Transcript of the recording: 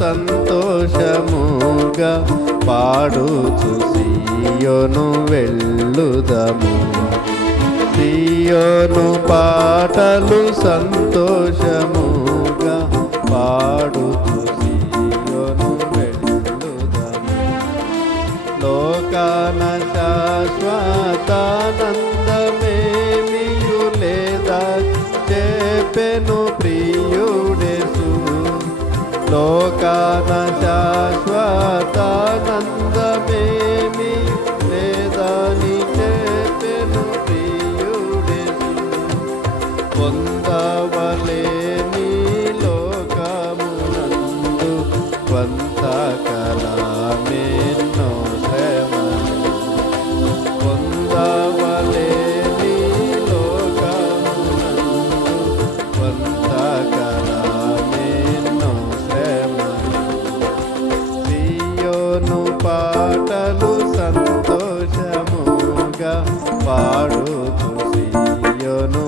సంతోషముగా పాడుచు సియోను వెళ్ళుదము. సియోను పాటలు సంతోషముగా పాడుచు సియోను వెళ్ళుదము. లోకాన శాశ్వతానందమేమియు లేదా చెప్పెను ప్రియుడేసు. లోకాన శాశ్వతానందమేమి లేదని చెప్పెను ప్రియుడేసు. పొందవలేని లోకమునందు కొంతకాలమెన్నో శ్రమలు. పొందవలేని లోకమునందు కొంతకాలమెన్నో శ్రమలు. సియోను పాటలు సంతోషముగా పాడుతూ సియోను